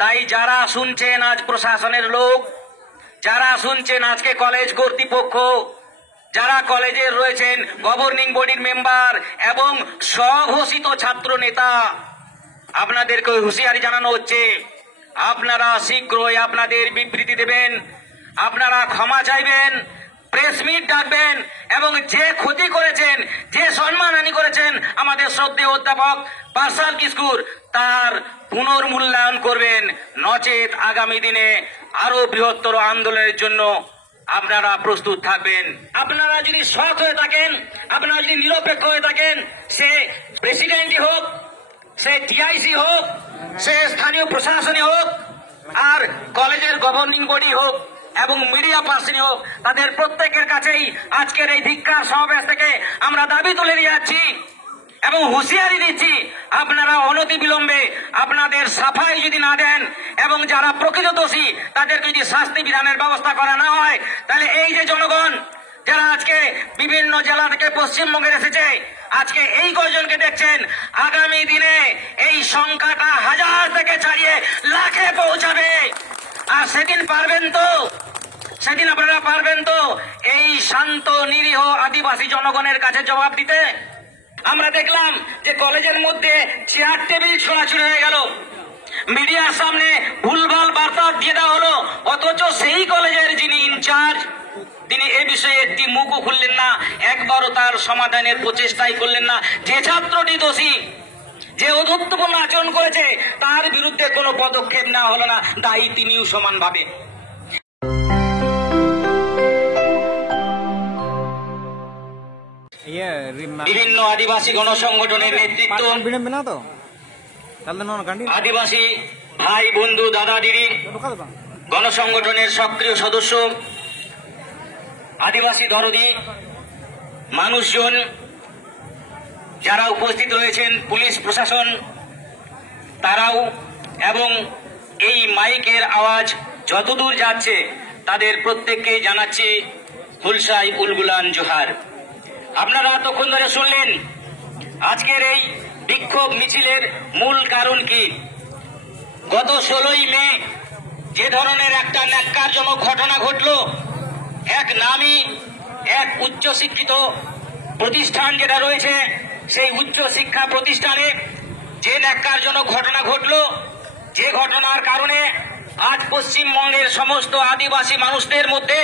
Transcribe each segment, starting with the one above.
তাই যারা শুনছেন আজ প্রশাসনের লোক, যারা শুনছেন আজকে কলেজ কর্তৃপক্ষ, যারা কলেজের রয়েছেন গভর্নিং বডির মেম্বার এবং স্বঘোষিত ছাত্র নেতা, আপনাদেরকে হুঁশিয়ারি জানানো হচ্ছে, আপনারা শীঘ্রই আপনাদের বিবৃতি দেবেন, আপনারা ক্ষমা চাইবেন, প্রেস মিট ডাকবেন এবং যে ক্ষতি করেছেন, যে সম্মানহানি করেছেন আমাদের শ্রদ্ধেয় অধ্যাপক পার্সাল কিস্কুর, তার পুনর্মূল্যায়ন করবেন। নচেত আগামী দিনে আরো বৃহত্তর আন্দোলনের জন্য আপনারা প্রস্তুত থাকবেন। আপনারা যদি সৎ হয়ে থাকেন, আপনারা যদি নিরপেক্ষ হয়ে থাকেন, সে প্রেসিডেন্টই হোক, সে টিআইসি হোক, সে স্থানীয় প্রশাসনে হোক, আর কলেজের গভর্নিং বডি হোক এবং মিডিয়া পার্সনই হোক, তাদের প্রত্যেকের কাছেই আজকের এই ধিক্কার সমাবেশ থেকে আমরা দাবি তুলে নিয়ে যাচ্ছি এবং হুঁশিয়ারি দিচ্ছি, আপনারা অনতিবিলম্বে আপনাদের সাফাই যদি না দেন এবং যারা প্রকৃত দোষী তাদেরকে যদি শাস্তি বিধানের ব্যবস্থা করা না হয়, তাহলে এই যে জনগণ যারা আজকে বিভিন্ন জেলা থেকে পশ্চিমবঙ্গে এসেছে, আজকে এই কয়জনকে দেখছেন, আগামী দিনে এই সংখ্যাটা হাজার থেকে ছাড়িয়ে লাখে পৌঁছাবে। আর সেদিন পারবেন তো, সেদিন আপনারা পারবেন তো এই শান্ত নিরীহ আদিবাসী জনগণের কাছে জবাব দিতে? আমরা দেখলাম যে কলেজের মধ্যে চেয়ার টেবিল ছোড়াছুড়ি হয়ে গেল, মিডিয়ার সামনে ভুলভাল বার্তা দিয়ে দেওয়া হলো, অথচ সেই কলেজের যিনি ইনচার্জ তিনি এ বিষয়ে একটি মুখও খুললেন না, একবারও তার সমাধানের প্রচেষ্টাই করলেন না। যে ছাত্রটি দোষী, যে অধৈর্যপূর্ণ আচরণ করেছে, তার বিরুদ্ধে কোনো পদক্ষেপ নেওয়া হলো না, দায়ী তিনিও সমানভাবে। বিভিন্ন আদিবাসী গণসংগঠনের নেতৃত্ব, আদিবাসী ভাই বন্ধু দাদা দিদি গণসংগঠনের সক্রিয় সদস্য, আদিবাসী দরদি মানুষজন যারা উপস্থিত রয়েছেন, পুলিশ প্রশাসন তারাও, এবং এই মাইকের আওয়াজ যতদূর যাচ্ছে তাদের প্রত্যেককে জানাচ্ছি হুলসাই উলগুলান জোহার। আপনারা এতক্ষণ ধরে শুনলেন আজকের এই বিক্ষোভ মিছিলের মূল কারণ কি। গত 16ই মে যে ধরনের একটা ন্যাক্কারজনক ঘটনা ঘটল, এক নামী এক উচ্চশিক্ষিত প্রতিষ্ঠান যেটা রয়েছে, সেই উচ্চ শিক্ষা প্রতিষ্ঠানে যে ন্যাক্কারজনক ঘটনা ঘটল, যে ঘটনার কারণে আজ পশ্চিমবঙ্গের সমস্ত আদিবাসী মানুষদের মধ্যে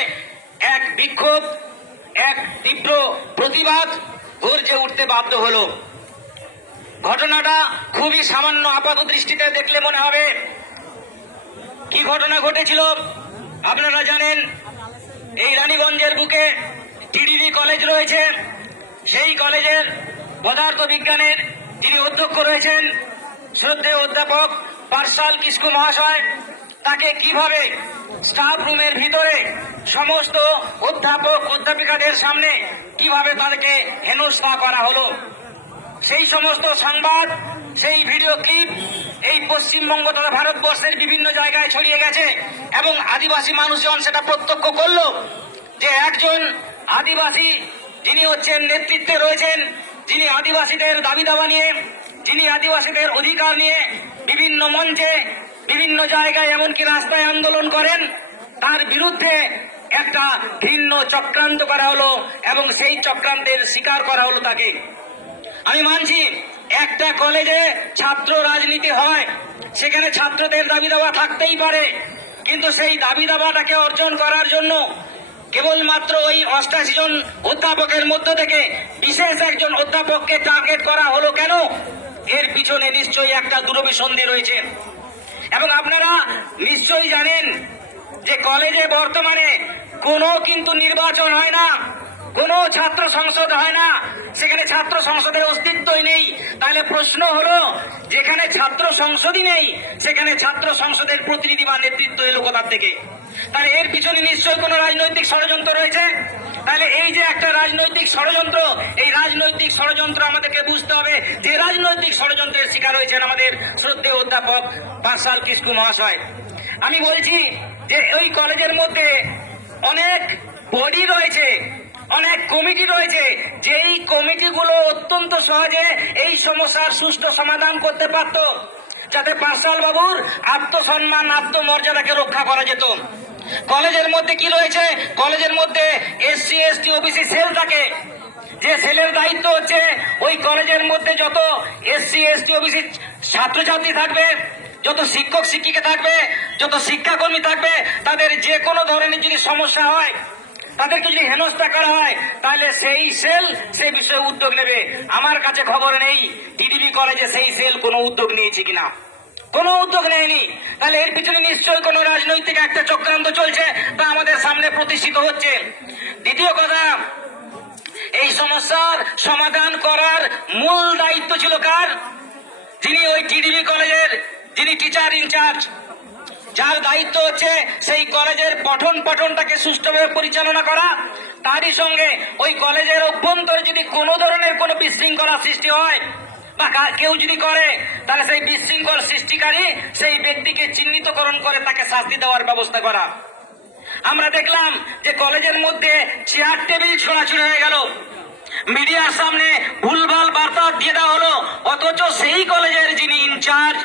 এক বিক্ষোভ, এক তীব্র প্রতিবাদ গর্জে উঠতে বাধ্য হল। ঘটনাটা খুবই সামান্য, আপাত দৃষ্টিতে দেখলে মনে হবে। কি ঘটনা ঘটেছিল আপনারা জানেন, এই রানীগঞ্জের বুকে টিডিবি কলেজ রয়েছে, সেই কলেজের পদার্থ বিজ্ঞানের যিনি অধ্যক্ষ রয়েছেন শ্রদ্ধেয় অধ্যাপক পার্সাল কিস্কু মহাশয়, তাকে কিভাবে স্টাফ রুমের ভিতরে সমস্ত অধ্যাপক অধ্যাপিকাদের সামনে কিভাবে তাদেরকে হেনস্থা করা হলো, সেই সমস্ত সংবাদ, সেই ভিডিও ক্লিপ এই পশ্চিমবঙ্গ তথা ভারতবর্ষের বিভিন্ন জায়গায় ছড়িয়ে গেছে এবং আদিবাসী মানুষজন সেটা প্রত্যক্ষ করল যে একজন আদিবাসী যিনি হচ্ছেন নেতৃত্বে রয়েছেন, যিনি আদিবাসীদের দাবি দাবা নিয়ে, যিনি আদিবাসীদের অধিকার নিয়ে বিভিন্ন মঞ্চে, বিভিন্ন জায়গায়, এমনকি রাস্তায় আন্দোলন করেন, তার বিরুদ্ধে একটা ভিন্ন চক্রান্ত করা হলো এবং সেই চক্রান্তের শিকার করা হলো তাকে। আমি মানছি একটা কলেজে ছাত্র রাজনীতি হয়, সেখানে ছাত্রদের দাবি দাবা থাকতেই পারে, কিন্তু সেই দাবি দাবাটাকে অর্জন করার জন্য কেবলমাত্র ওই 88 জন অধ্যাপকের মধ্য থেকে বিশেষ একজন অধ্যাপককে টার্গেট করা হলো কেন? এর পিছনে নিশ্চয়ই একটা দূরভিসন্ধি রয়েছে। এবং আপনারা নিশ্চয়ই জানেন যে কলেজে বর্তমানে কোনো কিন্তু নির্বাচন হয় না, কোনো ছাত্র সংসদ হয় না, সেখানে ছাত্র সংসদের অস্তিত্বই নেই। তাহলে প্রশ্ন হলো, যেখানে ছাত্র সংসদই নেই সেখানে ছাত্র সংসদের প্রতিনিধি বা নেতৃত্ব এলো কোথা থেকে? তাহলে এর পিছনে নিশ্চয়ই কোনো রাজনৈতিক ষড়যন্ত্র রয়েছে। তাহলে এই যে একটা রাজনৈতিক ষড়যন্ত্র, এই রাজনৈতিক ষড়যন্ত্র আমাদেরকে বুঝতে হবে যে রাজনৈতিক ষড়যন্ত্রের শিকার হয়েছেন আমাদের শ্রদ্ধেয় অধ্যাপক পার্সাল কিস্কু মহাশয়। আমি বলছি যে ওই কলেজের মধ্যে অনেক বডি রয়েছে, অনেক কমিটি রয়েছে, যেই কমিটিগুলো অত্যন্ত সহজে এই সমস্যার সুষ্ঠু সমাধান করতে পারত। যাতে পার্সাল বাবুর আত্মসম্মান আত্মমর্যাদাকে রক্ষা করা যেত। কলেজের মধ্যে কি রয়েছে? কলেজের মধ্যে এসসি এসটি ওবিসি সেল থাকে, যে সেলের দায়িত্ব হচ্ছে ওই কলেজের মধ্যে যত এসসি এসটি ওবিসি ছাত্রছাত্রী থাকবে, যত শিক্ষক শিক্ষিকা থাকবে, যত শিক্ষাকর্মী থাকবে, তাদের যে কোনো ধরনের যদি সমস্যা হয়, তাদেরকে যদি হেনস্থা করা হয়, তাহলে সেই সেল সেই বিষয়ে উদ্যোগ নেবে। আমার কাছে খবর নেই টিডিবি কলেজে সেই সেল কোনো উদ্যোগ নিয়েছে কিনা, কোনো উদ্যোগ নেয়নি। তাহলে এর পিছনে নিশ্চয়ই কোনো রাজনৈতিক একটা চক্রান্ত চলছে, তা আমাদের সামনে প্রতিষ্ঠিত হচ্ছে। দ্বিতীয় কথা, এই সমস্যার সমাধান করার মূল দায়িত্ব ছিল কার? যিনি ওই টিডিবি কলেজের যিনি টিচার ইনচার্জ, যার দায়িত্ব হচ্ছে সেই কলেজের পঠন পাঠনটাকে সুষ্ঠুভাবে পরিচালনা করা। তারই সঙ্গে ওই কলেজের অভ্যন্তরে যদি কোনো ধরনের কোনো বিশৃঙ্খলা সৃষ্টি হয় বা কেউ যদি করে, তাহলে সেই বিশৃঙ্খল সৃষ্টিকারী সেই ব্যক্তিকে চিহ্নিতকরণ করে তাকে শাস্তি দেওয়ার ব্যবস্থা করা। আমরা দেখলাম যে কলেজের মধ্যে চেয়ার টেবিল ছোড়াছুড়ি হয়ে গেল, মিডিয়ার সামনে ভুলভাল বার্তা দিয়ে দেওয়া হলো, অথচ সেই কলেজের যিনি ইনচার্জ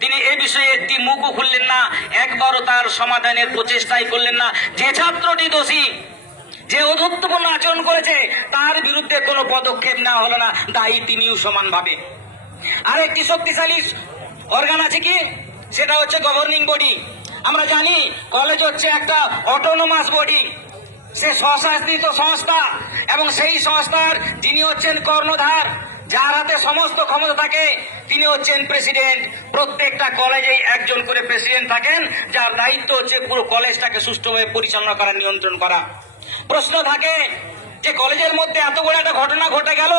তিনি এ বিষয়ে একটি মুখও খুললেন না, একবারও তার সমাধানের প্রচেষ্টাই করলেন না। যে ছাত্রটি দোষী, যে অধত্বপূর্ণ আচরণ করেছে, তার বিরুদ্ধে কোনো পদক্ষেপ নেওয়া হলো না, দায়ী তিনিও সমানভাবে। আর একটি শক্তিশালী অর্গান আছে কি, সেটা হচ্ছে গভর্নিং বডি। আমরা জানি কলেজ হচ্ছে একটা অটোনোমাস বডি, সে স্বশাসিত সংস্থা, এবং সেই সংস্থার যিনি হচ্ছেন কর্ণধার, যার হাতে সমস্ত ক্ষমতা থাকে, তিনি হচ্ছেন প্রেসিডেন্ট। প্রত্যেকটা কলেজেই একজন করে প্রেসিডেন্ট থাকেন, যার দায়িত্ব হচ্ছে পুরো কলেজটাকে সুষ্ঠুভাবে পরিচালনা করা, নিয়ন্ত্রণ করা। প্রশ্ন থাকে যে কলেজের মধ্যে এত বড় একটা ঘটনা ঘটে গেল,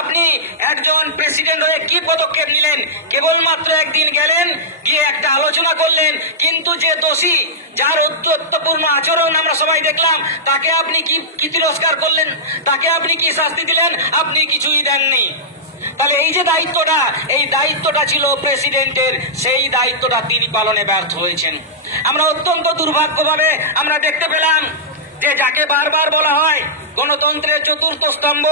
আপনি একজন প্রেসিডেন্ট হয়ে কি পদক্ষেপ নিলেন? কেবলমাত্র একদিন গেলেন, গিয়ে একটা আলোচনা করলেন, কিন্তু যে দোষী, যার অত্যত্বপূর্ণ আচরণ আমরা সবাই দেখলাম, তাকে আপনি কি তিরস্কার করলেন? তাকে আপনি কি শাস্তি দিলেন? আপনি কিছুই দেননি। তাহলে এই যে দায়িত্বটা, এই দায়িত্বটা ছিল প্রেসিডেন্টের, সেই দায়িত্বটা তিনি পালনে ব্যর্থ হয়েছেন। আমরা অত্যন্ত দুর্ভাগ্যভাবে আমরা দেখতে পেলাম যে যাকে বারবার বলা হয় গণতন্ত্রের চতুর্থ স্তম্ভ,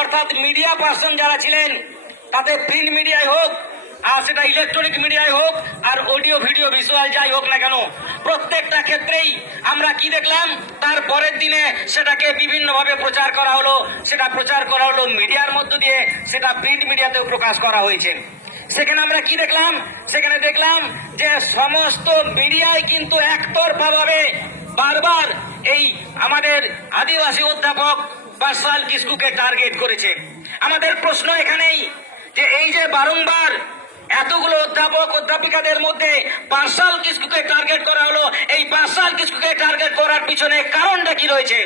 অর্থাৎ মিডিয়া পার্সন যারা ছিলেন, তাতে প্রিন্ট মিডিয়ায় হোক আর সেটা ইলেকট্রনিক মিডিয়ায় হোক আর অডিও ভিডিও ভিজুয়াল যাই হোক না কেন, প্রত্যেকটা ক্ষেত্রেই আমরা কি দেখলাম, তার পরের দিনে সেটাকে বিভিন্নভাবে প্রচার করা হলো, সেটা প্রচার করা হলো মিডিয়ার মধ্য দিয়ে, সেটা প্রিন্ট মিডিয়াতেও প্রকাশ করা হয়েছে। সেখানে আমরা কি দেখলাম? সেখানে দেখলাম যে সমস্ত মিডিয়ায় কিন্তু একতরফাভাবে বারবার এই আমাদের আদিবাসী অধ্যাপক পার্সাল কিস্কুকে টার্গেট করেছে। আমাদের প্রশ্ন এখানেই যে এই যে বারংবার এতগুলো অধ্যাপক অধ্যাপিকাদের মধ্যে পার্সাল কিস্কুকে টার্গেট করা হলো, এই পার্সাল কিস্কুকে টার্গেট করার পিছনে কারণটা কি রয়েছে?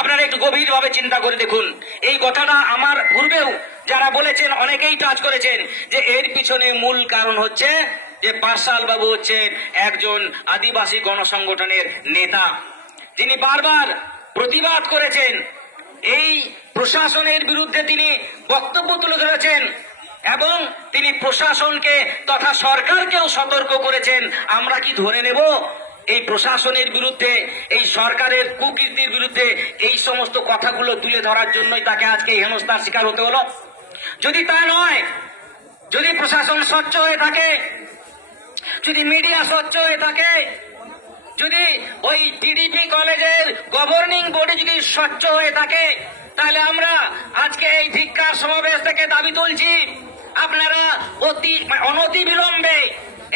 আপনারা একটু গভীরভাবে চিন্তা করে দেখুন। এই কথাটা আমার পূর্বেও যারা বলেছেন অনেকেই টাচ করেছেন যে এর পিছনে মূল কারণ হচ্ছে যে পার্সাল বাবু হচ্ছেন একজন আদিবাসী গণসংগঠনের নেতা। তিনি বারবার প্রতিবাদ করেছেন, এই প্রশাসনের বিরুদ্ধে তিনি বক্তব্য তুলে ধরেছেন এবং তিনি প্রশাসনকে তথা সরকারকেও সতর্ক করেছেন। আমরা কি ধরে নেব এই প্রশাসনের বিরুদ্ধে, এই সরকারের কুকীর্তির বিরুদ্ধে এই সমস্ত কথাগুলো তুলে ধরার জন্যই তাকে আজকে হেনস্থার শিকার হতে হলো? যদি তা নয়, যদি প্রশাসন স্বচ্ছ হয়ে থাকে, যদি মিডিয়া স্বচ্ছ হয়ে থাকে, যদি ওই টিডিপি কলেজের গভর্নিং বডি যদি স্বচ্ছ হয়ে থাকে, তাহলে আমরা আজকে এই ধিক্কার সমাবেশ থেকে দাবি তুলছি, আপনারা অনতি বিলম্বে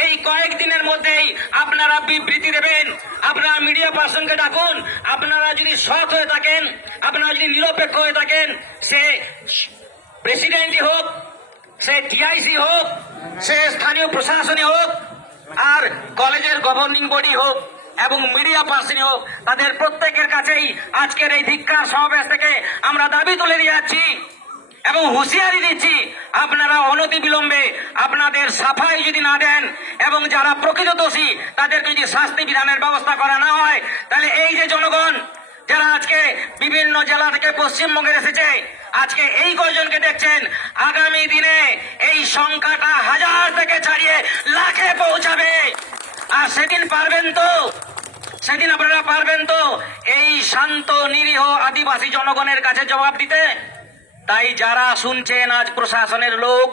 এই কয়েকদিনের মধ্যেই আপনারা বিবৃতি দেবেন, আপনারা মিডিয়া পার্সনকে ডাকুন। আপনারা যদি সৎ হয়ে থাকেন, আপনারা যদি নিরপেক্ষ হয়ে থাকেন, সে প্রেসিডেন্টই হোক, সে টিআইসি হোক, সে স্থানীয় প্রশাসনে হোক, আর কলেজের গভর্নিং বডি হোক এবং মিডিয়া পার্সনই হোক, তাদের প্রত্যেকের কাছেই আজকের এই ধিক্কার সমাবেশ থেকে আমরা দাবি তুলে দিয়ে যাচ্ছি এবং হুঁশিয়ারি দিচ্ছি, আপনারা অনতি বিলম্বে আপনাদের সাফাই যদি না দেন এবং যারা প্রকৃত দোষী তাদেরকে যদি শাস্তি বিধানের ব্যবস্থা করা না হয়, তাহলে এই যে জনগণ যারা আজকে বিভিন্ন জেলা থেকে পশ্চিমবঙ্গে এসেছে, আজকে এই কয়জনকে দেখছেন, আগামী দিনে এই সংখ্যাটা হাজার থেকে ছাড়িয়ে লাখে পৌঁছাবে। আর সেদিন পারবেন তো, সেদিন আপনারা পারবেন তো এই শান্ত নিরীহ আদিবাসী জনগণের কাছে জবাব দিতে? তাই যারা শুনছেন আজ প্রশাসনের লোক,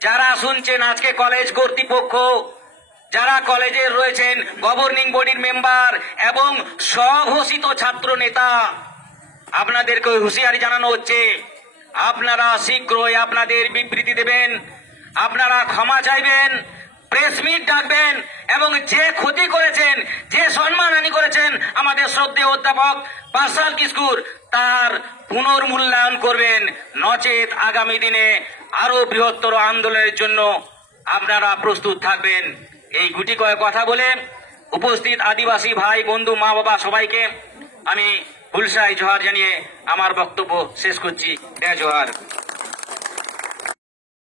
যারা শুনছেন আজকে কলেজ কর্তৃপক্ষ, যারা কলেজে রয়েছেন গভর্নিং বডির মেম্বার এবং স্বঘোষিত ছাত্র নেতা, আপনাদেরকে হুঁশিয়ারি জানানো হচ্ছে, আপনারা শীঘ্রই আপনাদের বিবৃতি দেবেন, আপনারা ক্ষমা চাইবেন, প্রেস মিট ডাকবেন এবং যে ক্ষতি করেছেন, যে সম্মানহানি করেছেন আমাদের শ্রদ্ধেয় অধ্যাপক পার্সাল কিস্কুর, তার পুনর্মূল্যায়ন করবেন। নচেত আগামী দিনে আরো বৃহত্তর আন্দোলনের জন্য আপনারা প্রস্তুত থাকবেন। এই গুটি কয়েক কথা বলে উপস্থিত আদিবাসী ভাই বন্ধু মা বাবা সবাইকে আমি হুলসায় জোহার জানিয়ে আমার বক্তব্য শেষ করছি। জয় জোহার।